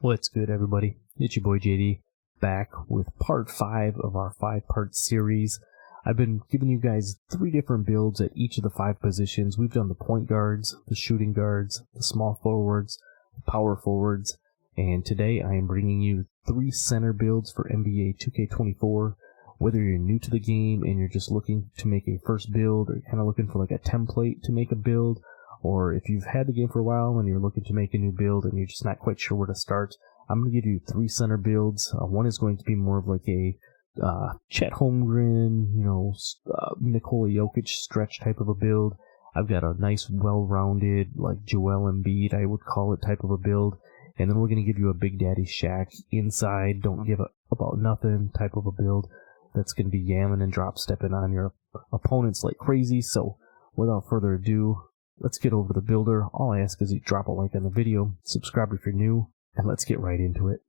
What's good, everybody? It's your boy JD, back with part 5 of our 5-part series. I've been giving you guys 3 different builds at each of the 5 positions. We've done the point guards, the shooting guards, the small forwards, the power forwards, and today I am bringing you 3 center builds for NBA 2K24. Whether you're new to the game and you're just looking to make a first build, or kind of looking for like a template to make a build, or if you've had the game for a while and you're looking to make a new build and you're just not quite sure where to start, I'm going to give you 3 center builds. One is going to be more of like a Chet Holmgren, Nikola Jokic stretch type of a build. I've got a nice, well-rounded, like Joel Embiid, I would call it, type of a build. And then we're going to give you a Big Daddy Shaq inside, don't give a about nothing type of a build that's going to be yamming and drop stepping on your opponents like crazy. So without further ado, let's get over the builder. All I ask is you drop a like on the video, subscribe if you're new, and let's get right into it.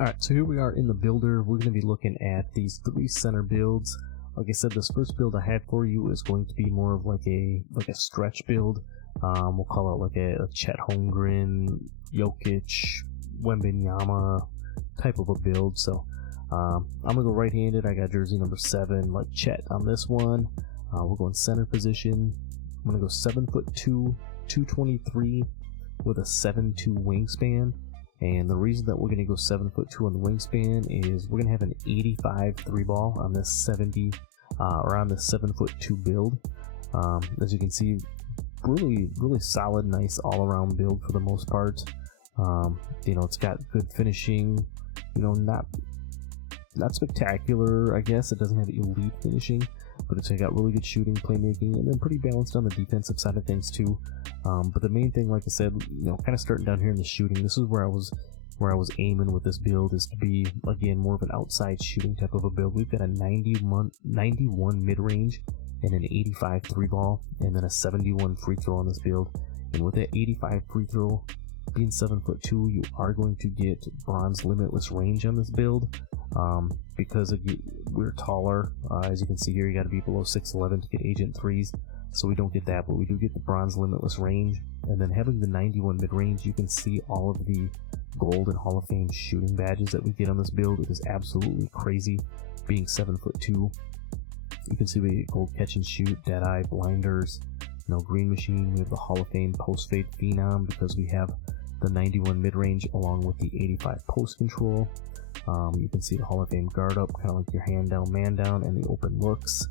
Alright, so here we are in the builder. We're going to be looking at these 3 center builds. Like I said, this first build I had for you is going to be more of like a stretch build. We'll call it like a Chet Holmgren, Jokic, Wembanyama type of a build. So I'm going to go right-handed. I got jersey number 7, like Chet on this one. We're going center position. I'm going to go 7'2", 223 with a 7'2" wingspan. And the reason that we're going to go 7'2" on the wingspan is we're going to have an 85 3-ball on this 7'2" build. As you can see, really solid, nice all-around build for the most part. It's got good finishing. Not spectacular, I guess. It doesn't have elite finishing, but it's got really good shooting, playmaking, and then pretty balanced on the defensive side of things too. But the main thing, like I said, kind of starting down here in the shooting, this is where I was aiming with this build, is to be, again, more of an outside shooting type of a build. We've got a 91 mid-range and an 85 3-ball, and then a 71 free throw on this build. And with that 85 free throw, being 7'2", you are going to get bronze limitless range on this build. Because we're taller, as you can see here, you got to be below 6'11" to get agent 3s, so we don't get that, but we do get the bronze limitless range. And then having the 91 mid-range, you can see all of the gold and Hall of Fame shooting badges that we get on this build. It is absolutely crazy. Being 7'2", you can see we get gold catch and shoot, Deadeye, blinders, green machine. We have the Hall of Fame post fade phenom because we have the 91 mid-range along with the 85 post control. You can see the Hall of Fame guard up, kind of like your hand down, man down, and the open looks.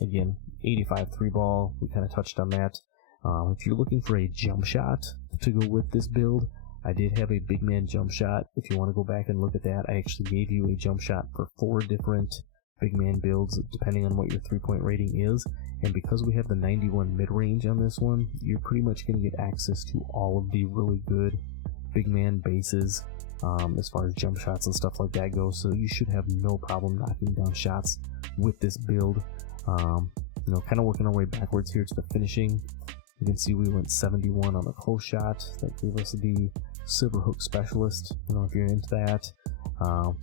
Again, 85 3-ball, we kind of touched on that. If you're looking for a jump shot to go with this build, I did have a big man jump shot. If you want to go back and look at that, I actually gave you a jump shot for 4 different big man builds, depending on what your 3-point rating is. And because we have the 91 mid-range on this one, you're pretty much going to get access to all of the really good big man bases, as far as jump shots and stuff like that goes. So you should have no problem knocking down shots with this build. Kind of working our way backwards here to the finishing. You can see we went 71 on the close shot. That gave us the silver hook specialist, if you're into that.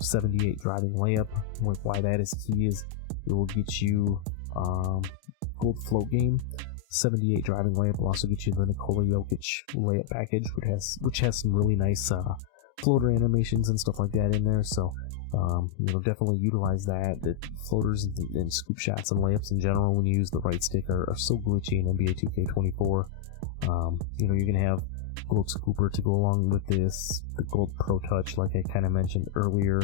78 driving layup. Why that is key is it will get you gold float game. 78 driving layup will also get you the Nikola Jokic layup package, which has some really nice floater animations and stuff like that in there. So definitely utilize that. The floaters and scoop shots and layups in general, when you use the right stick, are so glitchy in NBA 2K24. You're gonna have gold scooper to go along with this, the gold pro touch, like I kind of mentioned earlier.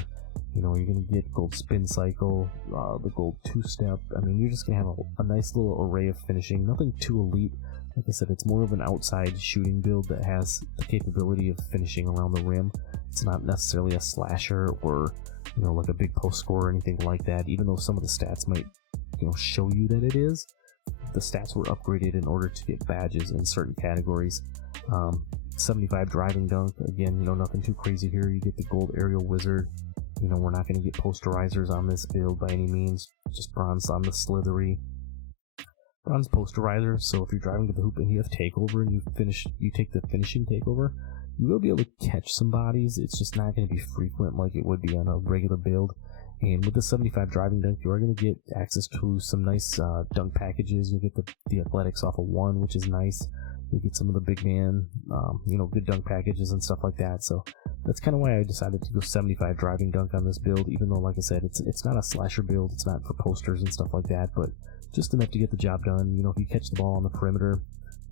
You're gonna get gold spin cycle, the gold 2-step. I mean, you're just gonna have a nice little array of finishing. Nothing too elite. Like I said, it's more of an outside shooting build that has the capability of finishing around the rim. It's not necessarily a slasher or like a big post scorer or anything like that, even though some of the stats might show you that it is. The stats were upgraded in order to get badges in certain categories. 75 driving dunk, again, nothing too crazy here. You get the gold aerial wizard. We're not going to get posterizers on this build by any means, just bronze on the slithery. Bronze posterizer, so if you're driving to the hoop and you have takeover and you take the finishing takeover, you will be able to catch some bodies. It's just not going to be frequent like it would be on a regular build. And with the 75 driving dunk, you are going to get access to some nice dunk packages. You'll get the athletics off of 1, which is nice. You'll get some of the big man, good dunk packages and stuff like that. So that's kind of why I decided to go 75 driving dunk on this build, even though, like I said, it's not a slasher build. It's not for posters and stuff like that, but just enough to get the job done. If you catch the ball on the perimeter,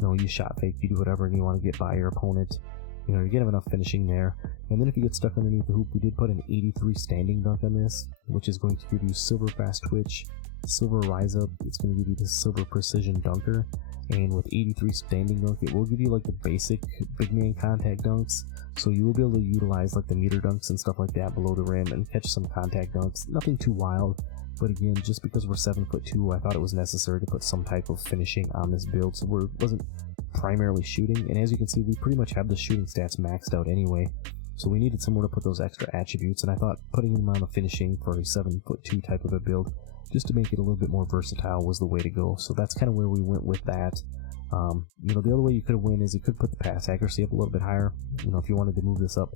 you shot fake, you do whatever, and you want to get by your opponent. You're going to have enough finishing there. And then if you get stuck underneath the hoop, we did put an 83 standing dunk on this, which is going to give you silver fast twitch, silver rise up. It's going to give you the silver precision dunker. And with 83 standing dunk, it will give you like the basic big man contact dunks. So you will be able to utilize like the meter dunks and stuff like that below the rim and catch some contact dunks. Nothing too wild. But again, just because we're 7'2", I thought it was necessary to put some type of finishing on this build. So it wasn't primarily shooting, and as you can see, we pretty much have the shooting stats maxed out anyway, so we needed somewhere to put those extra attributes, and I thought putting them on the finishing for a 7'2" type of a build, just to make it a little bit more versatile, was the way to go. So that's kind of where we went with that. The other way you could win is you could put the pass accuracy up a little bit higher. If you wanted to move this up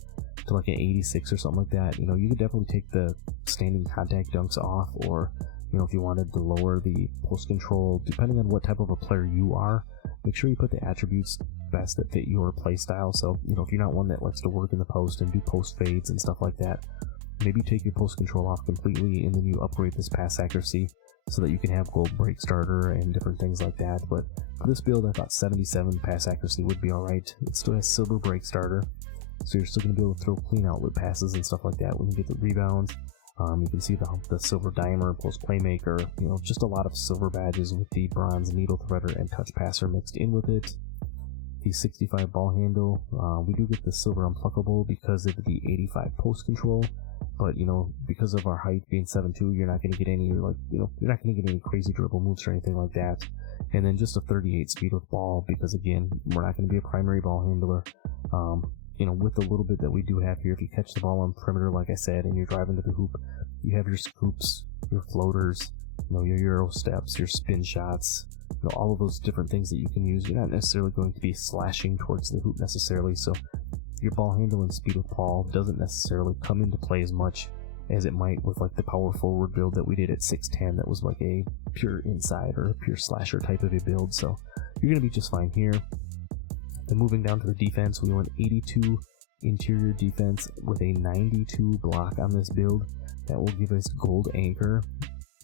to like an 86 or something like that, you could definitely take the standing contact dunks off, or if you wanted to lower the post control, depending on what type of a player you are, make sure you put the attributes best that fit your play style. So, if you're not one that likes to work in the post and do post fades and stuff like that, maybe take your post control off completely, and then you upgrade this pass accuracy so that you can have gold break starter and different things like that. But for this build, I thought 77 pass accuracy would be alright. It still has silver break starter, so you're still going to be able to throw clean outlet passes and stuff like that when you get the rebounds. You can see the silver dimer, post playmaker, just a lot of silver badges with the bronze needle threader and touch passer mixed in with it. The 65 ball handle, we do get the silver unpluckable because of the 85 post control, but because of our height being 7'2", you're not going to get any you're not going to get any crazy dribble moves or anything like that. And then just a 38 speed with ball, because again, we're not going to be a primary ball handler. With the little bit that we do have here, if you catch the ball on perimeter, like I said, and you're driving to the hoop, you have your scoops, your floaters, your Euro steps, your spin shots, all of those different things that you can use. You're not necessarily going to be slashing towards the hoop necessarily, so your ball handle and speed with ball doesn't necessarily come into play as much as it might with like the power forward build that we did at 6'10", that was like a pure inside or a pure slasher type of a build. So you're going to be just fine here. Then moving down to the defense, we went 82 interior defense with a 92 block on this build. That will give us gold anchor,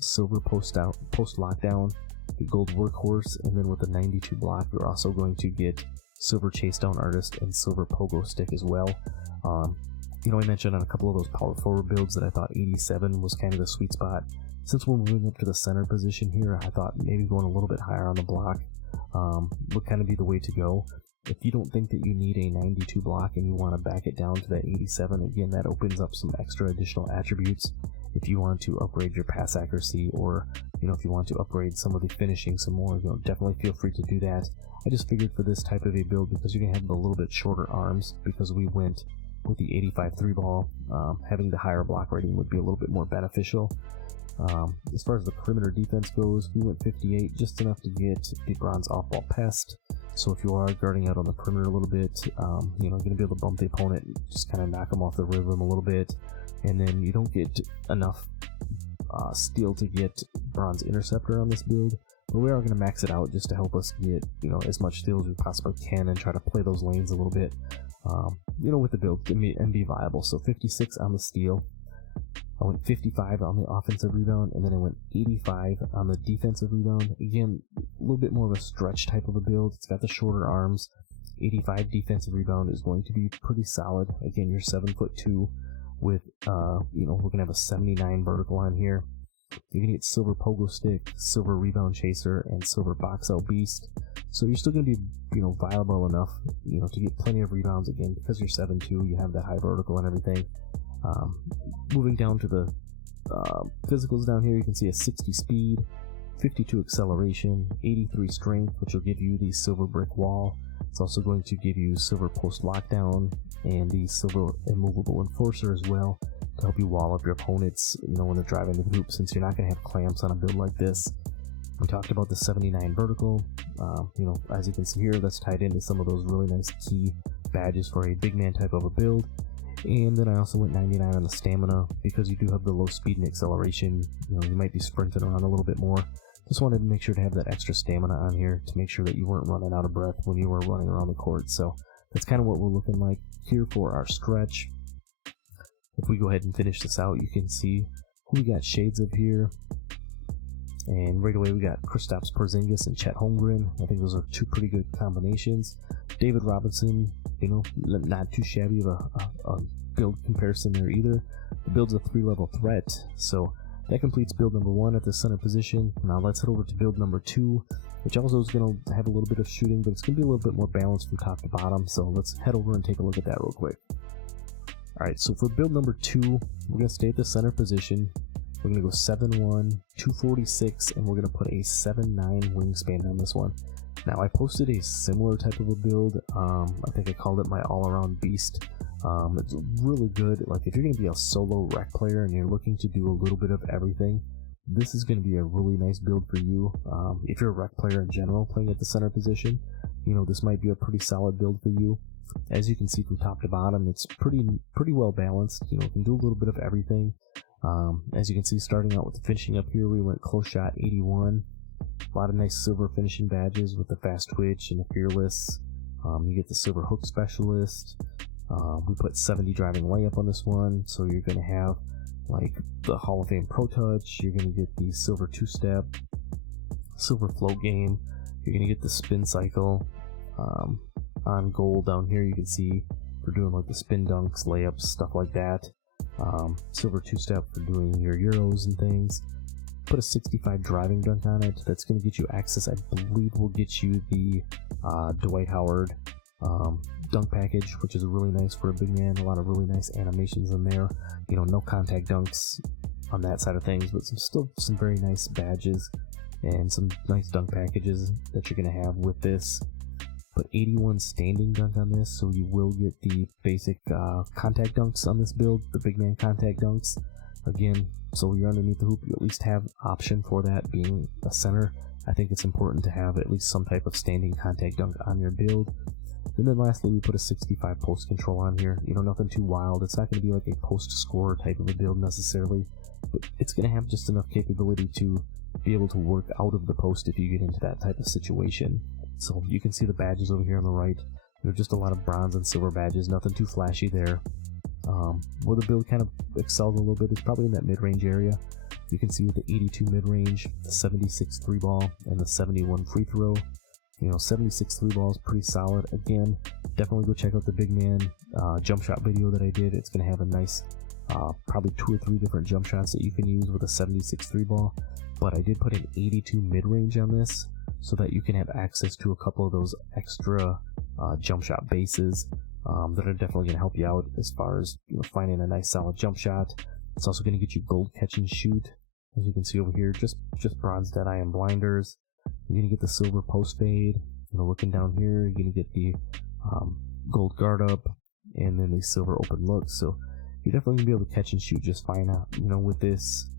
silver post lockdown, the gold workhorse, and then with the 92 block, we're also going to get silver chase down artist and silver pogo stick as well. I mentioned on a couple of those power forward builds that I thought 87 was kind of the sweet spot. Since we're moving up to the center position here, I thought maybe going a little bit higher on the block would kind of be the way to go. If you don't think that you need a 92 block and you want to back it down to that 87, again, that opens up some extra additional attributes. If you want to upgrade your pass accuracy, or if you want to upgrade some of the finishing some more, definitely feel free to do that. I just figured for this type of a build, because you're going to have a little bit shorter arms, because we went with the 85 3 ball, having the higher block rating would be a little bit more beneficial. As far as the perimeter defense goes, we went 58, just enough to get the bronze off-ball pest. So if you are guarding out on the perimeter a little bit, you're going to be able to bump the opponent, just kind of knock them off the rhythm a little bit, and then you don't get enough steal to get bronze interceptor on this build, but we are going to max it out just to help us get as much steal as we possibly can and try to play those lanes a little bit, with the build and be viable. So 56 on the steal. I went 55 on the offensive rebound, and then I went 85 on the defensive rebound. Again, a little bit more of a stretch type of a build. It's got the shorter arms. 85 defensive rebound is going to be pretty solid. Again, you're 7'2", with, we're going to have a 79 vertical on here. You're going to get silver pogo stick, silver rebound chaser, and silver box out beast. So you're still going to be, viable enough, to get plenty of rebounds. Again, because you're 7'2", you have that high vertical and everything. Moving down to the physicals down here, you can see a 60 speed, 52 acceleration, 83 strength, which will give you the silver brick wall. It's also going to give you silver post lockdown and the silver immovable enforcer as well, to help you wall up your opponents, when they're driving the hoop, since you're not going to have clamps on a build like this. We talked about the 79 vertical. As you can see here, that's tied into some of those really nice key badges for a big man type of a build. And then I also went 99 on the stamina because you do have the low speed and acceleration. You know, you might be sprinting around a little bit more. Just wanted to make sure to have that extra stamina on here to make sure that you weren't running out of breath when you were running around the court. So that's kind of what we're looking like here for our stretch. If we go ahead and finish this out, you can see who we got shades of here. And right away we got Kristaps Porzingis and Chet Holmgren. I think those are two pretty good combinations. David Robinson, you know, not too shabby of a build comparison there either. The build's a 3-level threat, so that completes build number 1 at the center position. Now let's head over to build number 2, which also is going to have a little bit of shooting, but it's going to be a little bit more balanced from top to bottom. So let's head over and take a look at that real quick. Alright, so for build number 2, we're going to stay at the center position. We're going to go 7'1", 246, and we're going to put a 7'9" wingspan on this one. Now, I posted a similar type of a build. I think I called it my all-around beast. It's really good. Like, if you're going to be a solo rec player and you're looking to do a little bit of everything, this is going to be a really nice build for you. If you're a rec player in general playing at the center position, you know, this might be a pretty solid build for you. As you can see from top to bottom, it's pretty well balanced. You know, you can do a little bit of everything. As you can see, starting out with the finishing up here, we went close shot 81. A lot of nice silver finishing badges with the fast twitch and the fearless. You get the silver hook specialist. We put 70 driving layup on this one, so you're going to have like the Hall of Fame Pro Touch. You're going to get the silver 2-step, silver float game. You're going to get the spin cycle. On gold down here, you can see for doing like the spin dunks, layups, stuff like that. Silver 2-step for doing your Euros and things. Put a 65 driving dunk on it. That's going to get you access. I believe will get you the Dwight Howard dunk package, which is really nice for a big man. A lot of really nice animations in there. You know, no contact dunks on that side of things, but still some very nice badges and some nice dunk packages that you're going to have with this. Put 81 standing dunk on this, so you will get the basic contact dunks on this build, the big man contact dunks. Again, so you're underneath the hoop, you at least have option for that. Being a center, I think it's important to have at least some type of standing contact dunk on your build. And then lastly, we put a 65 post control on here. You know, nothing too wild. It's not going to be like a post scorer type of a build necessarily, but it's going to have just enough capability to be able to work out of the post if you get into that type of situation. So you can see the badges over here on the right. They're just a lot of bronze and silver badges, nothing too flashy there. Where the build kind of excels a little bit is probably in that mid-range area. You can see with the 82 mid-range, the 76 3-ball, and the 71 free throw. You know, 76 3-ball is pretty solid. Again, definitely go check out the big man jump shot video that I did. It's going to have a nice, probably 2 or 3 different jump shots that you can use with a 76 3-ball. But I did put an 82 mid-range on this, so that you can have access to a couple of those extra jump shot bases that are definitely going to help you out as far as, you know, finding a nice solid jump shot. It's also going to get you gold catch and shoot, as you can see over here, just bronze dead eye and blinders. You're going to get the silver post fade. You know, looking down here, you're going to get the gold guard up, and then the silver open look. So you're definitely going to be able to catch and shoot just fine out, you know, with this.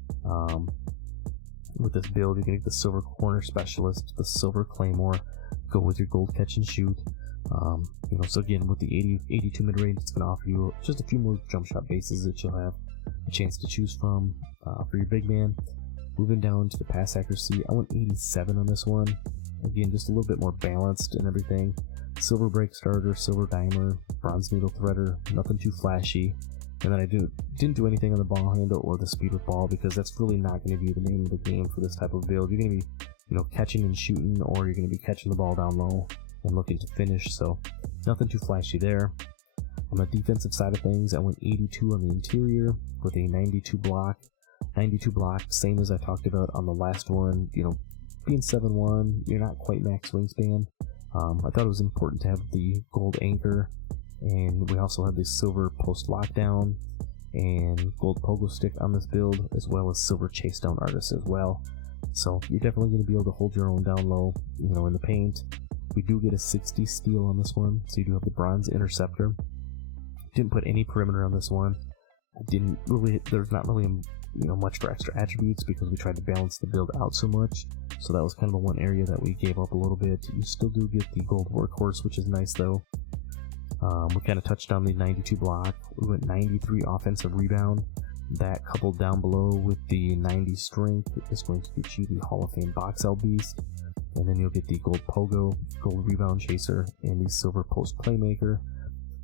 With this build, you're going to get the silver corner specialist, the silver claymore, go with your gold catch and shoot. You know, so again, with the 82 mid-range, it's going to offer you just a few more jump shot bases that you'll have a chance to choose from for your big man. Moving down to the pass accuracy, I went 87 on this one. Again, just a little bit more balanced and everything. Silver break starter, silver dimer, bronze needle threader, nothing too flashy. And then I didn't do anything on the ball handle or the speed with ball, because that's really not going to be the name of the game for this type of build. You're going to be, you know, catching and shooting, or you're going to be catching the ball down low and looking to finish. So nothing too flashy there. On the defensive side of things, I went 82 on the interior with a 92 block. 92 block, same as I talked about on the last one. You know, being 7'1", you're not quite max wingspan. I thought it was important to have the gold anchor. And we also have the silver post lockdown and gold pogo stick on this build, as well as silver chase down artist as well. So you're definitely going to be able to hold your own down low, you know, in the paint. We do get a 60 steal on this one, so you do have the bronze interceptor. Didn't put any perimeter on this one. There's not really, you know, much for extra attributes because we tried to balance the build out so much. So that was kind of the one area that we gave up a little bit. You still do get the gold workhorse, which is nice though. We kind of touched on the 92 block. We went 93 offensive rebound. That coupled down below with the 90 strength is going to get you the Hall of Fame box out beast. And then you'll get the gold pogo, gold rebound chaser, and the silver post playmaker.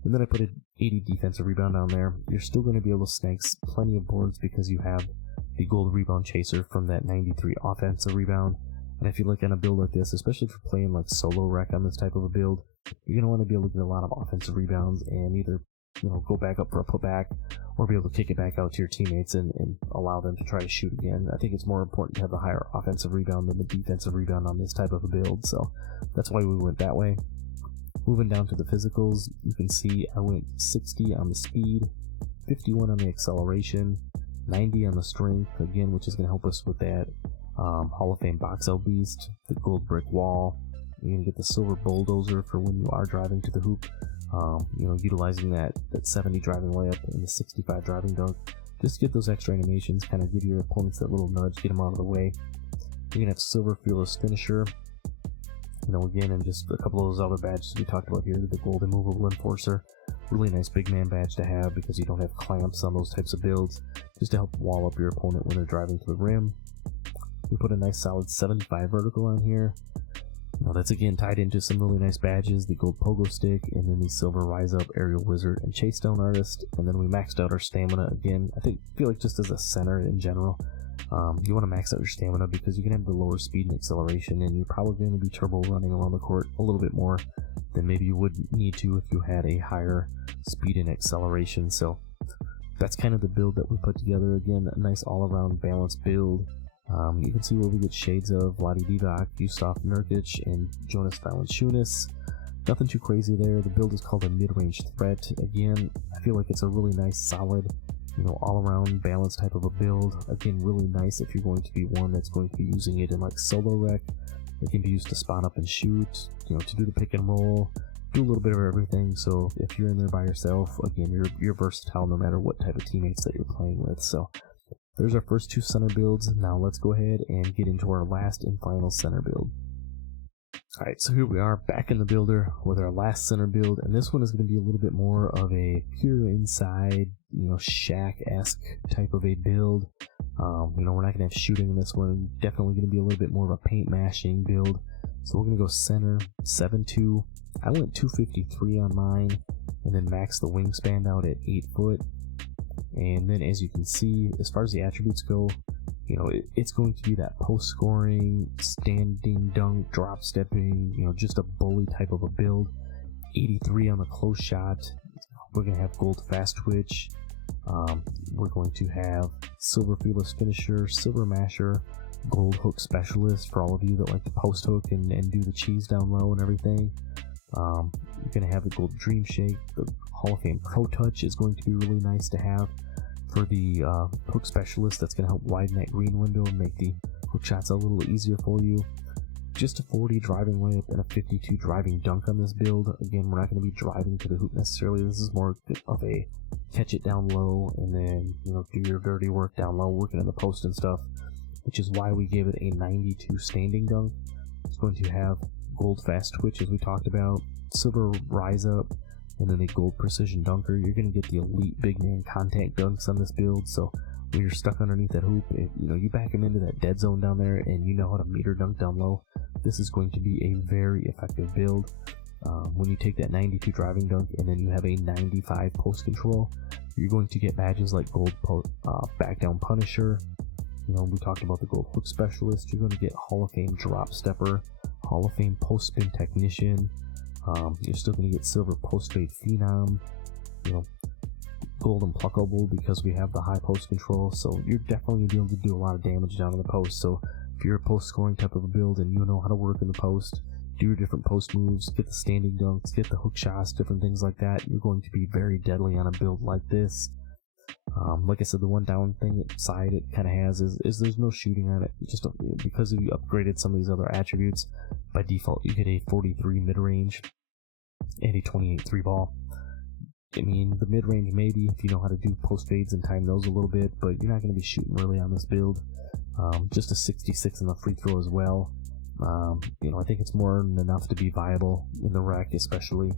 And then I put an 80 defensive rebound down there. You're still going to be able to snag plenty of boards because you have the gold rebound chaser from that 93 offensive rebound. And I feel like on a build like this, especially if you're playing like solo rec on this type of a build, you're going to want to be able to get a lot of offensive rebounds and either, go back up for a putback or be able to kick it back out to your teammates and allow them to try to shoot again. I think it's more important to have the higher offensive rebound than the defensive rebound on this type of a build, so that's why we went that way. Moving down to the physicals, you can see I went 60 on the speed, 51 on the acceleration, 90 on the strength, again, which is going to help us with that Hall of Fame box out beast, the gold brick wall. You're going to get the silver bulldozer for when you are driving to the hoop, utilizing that 70 driving layup and the 65 driving dunk. Just get those extra animations, kind of give your opponents that little nudge, get them out of the way. You're going to have silver fearless finisher, again, and just a couple of those other badges we talked about here, the gold immovable enforcer. Really nice big man badge to have because you don't have clamps on those types of builds, just to help wall up your opponent when they're driving to the rim. We put a nice solid 75 vertical on here. That's again tied into some really nice badges, the gold pogo stick, and then the silver rise up aerial wizard and chase down artist. And then we maxed out our stamina again. I feel like just as a center in general, you want to max out your stamina because you can have the lower speed and acceleration, and you're probably going to be turbo running around the court a little bit more than maybe you would need to if you had a higher speed and acceleration. So that's kind of the build that we put together. Again, a nice all-around balanced build. You can see where we get shades of Vlade Divac, Yusuf Nurkic, and Jonas Valanciunas. Nothing too crazy there. The build is called a mid-range threat. Again, I feel like it's a really nice, solid, all-around balanced type of a build. Again, really nice if you're going to be one that's going to be using it in like solo rec. It can be used to spot up and shoot, to do the pick and roll, do a little bit of everything. So if you're in there by yourself, again, you're versatile no matter what type of teammates that you're playing with. So there's our first two center builds. Now let's go ahead and get into our last and final center build. Alright, so here we are back in the builder with our last center build, and this one is going to be a little bit more of a pure inside, Shaq-esque type of a build. We're not going to have shooting in this one. Definitely going to be a little bit more of a paint mashing build. So we're going to go center, 7'2". I went 253 on mine, and then maxed the wingspan out at 8 foot. And then as you can see, as far as the attributes go, it's going to be that post scoring, standing dunk, drop stepping, just a bully type of a build. 83 on the close shot. We're going to have gold fast twitch. We're going to have silver fearless finisher, silver masher, gold hook specialist for all of you that like to post hook and do the cheese down low and everything. You're going to have the gold dream shake. The Hall of Fame pro touch is going to be really nice to have for the hook specialist. That's going to help widen that green window and make the hook shots a little easier for you. Just a 40 driving layup and a 52 driving dunk on this build. Again, we're not going to be driving to the hoop necessarily. This is more of a catch it down low and then do your dirty work down low, working in the post and stuff, which is why we gave it a 92 standing dunk. It's going to have gold fast twitch, as we talked about, silver rise up, and then a gold precision dunker. You're going to get the elite big man contact dunks on this build, so when you're stuck underneath that hoop, if, you back him into that dead zone down there and you know how to meter dunk down low, this is going to be a very effective build. When you take that 92 driving dunk and then you have a 95 post control, you're going to get badges like gold back down punisher. We talked about the gold hook specialist. You're going to get Hall of Fame drop stepper, Hall of Fame post spin technician. You're still going to get silver post fade phenom, gold unpluckable because we have the high post control. So you're definitely going to be able to do a lot of damage down in the post. So if you're a post scoring type of a build and you know how to work in the post, do your different post moves, get the standing dunks, get the hook shots, different things like that, you're going to be very deadly on a build like this. Like I said, the one down thing side it kind of has is there's no shooting on it. Just because you upgraded some of these other attributes, by default you get a 43 mid-range and a 28 3-ball. I mean, the mid-range maybe if you know how to do post fades and time those a little bit, but you're not going to be shooting really on this build. Just a 66 on the free throw as well. You know, I think it's more than enough to be viable in the rec, especially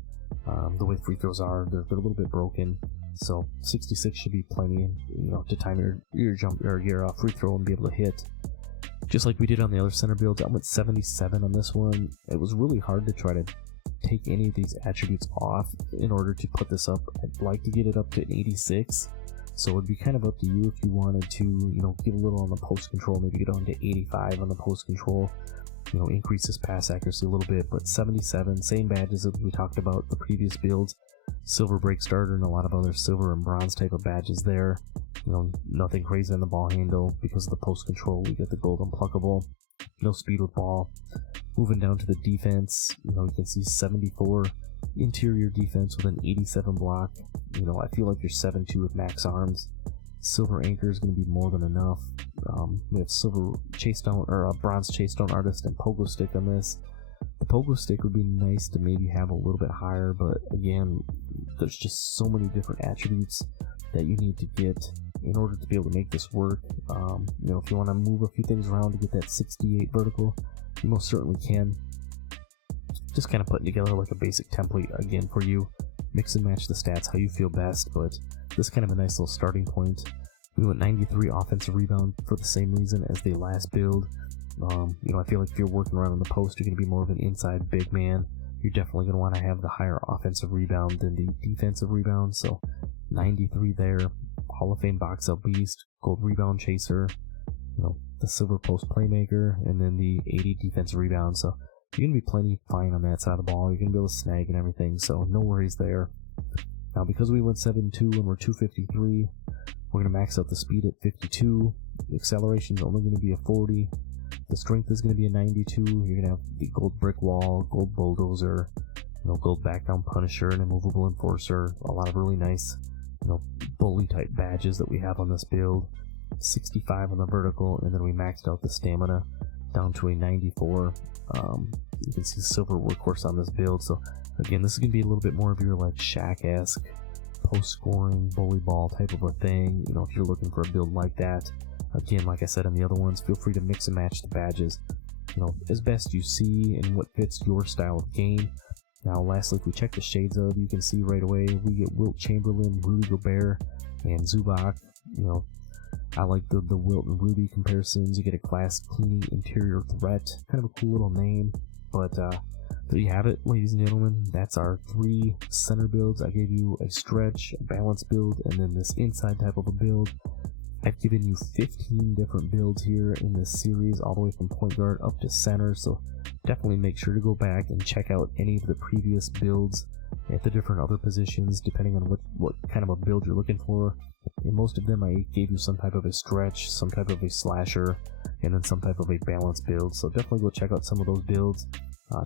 the way free throws are. They're a little bit broken, so 66 should be plenty, you know, to time your jump or your free throw and be able to hit. Just like we did on the other center builds, I went 77 on this one. It was really hard to try to take any of these attributes off in order to put this up. I'd like to get it up to an 86, so it'd be kind of up to you if you wanted to, you know, give a little on the post control, maybe get on to 85 on the post control, you know, increase this pass accuracy a little bit. But 77, same badges that we talked about the previous builds, silver break starter and a lot of other silver and bronze type of badges there. You know, nothing crazy on the ball handle. Because of the post control, we get the gold unpluckable, no speed with ball. Moving down to the defense, you know, you can see 74 interior defense with an 87 block. You know, I feel like you're 7-2 with max arms. Silver anchor is going to be more than enough. We have silver chase down or a bronze chase down artist and pogo stick on this. The pogo stick would be nice to maybe have a little bit higher, but again, there's just so many different attributes that you need to get in order to be able to make this work. You know, if you want to move a few things around to get that 68 vertical, you most certainly can. Just kind of putting together like a basic template again for you. Mix and match the stats how you feel best, but this is kind of a nice little starting point. We went 93 offensive rebound for the same reason as the last build. You know, I feel like if you're working around on the post, you're going to be more of an inside big man. You're definitely going to want to have the higher offensive rebound than the defensive rebound. So 93 there. Hall of Fame box out beast, gold rebound chaser, you know, the silver post playmaker, and then the 80 defensive rebound. So you're going to be plenty fine on that side of the ball. You're going to be able to snag and everything, so no worries there. Now, because we went 7-2 and we're 253, we're going to max out the speed at 52. The acceleration is only going to be a 40. The strength is going to be a 92. You're going to have the gold brick wall, gold bulldozer, you know, gold back down punisher, and immovable enforcer. A lot of really nice, you know, bully type badges that we have on this build. 65 on the vertical, and then we maxed out the stamina down to a 94. You can see silver workhorse on this build. So again, this is going to be a little bit more of your like Shaq-esque post scoring bully ball type of a thing. You know, if you're looking for a build like that, again, like I said on the other ones, feel free to mix and match the badges, you know, as best you see and what fits your style of game. Now, lastly, if we check the shades of, you can see right away we get Wilt Chamberlain, Rudy Gobert, and Zubac. You know, I like the Wilt and Rudy comparisons. You get a glass cleaning interior threat, kind of a cool little name. But there you have it, ladies and gentlemen. That's our 3 center builds. I gave you a stretch, a balance build, and then this inside type of a build. I've given you 15 different builds here in this series, all the way from point guard up to center, so definitely make sure to go back and check out any of the previous builds at the different other positions, depending on what kind of a build you're looking for. In most of them, I gave you some type of a stretch, some type of a slasher, and then some type of a balance build, so definitely go check out some of those builds.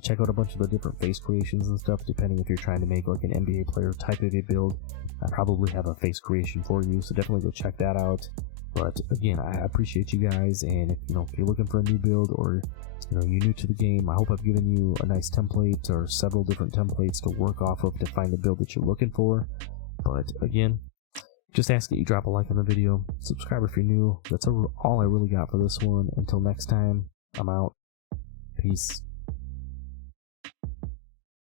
Check out a bunch of the different face creations and stuff, depending if you're trying to make like an NBA player type of a build. I probably have a face creation for you, so definitely go check that out. But again, I appreciate you guys, and if you're looking for a new build, or you're new to the game, I hope I've given you a nice template or several different templates to work off of to find the build that you're looking for. But again, just ask that you drop a like on the video, subscribe if you're new. That's all I really got for this one. Until next time, I'm out. Peace.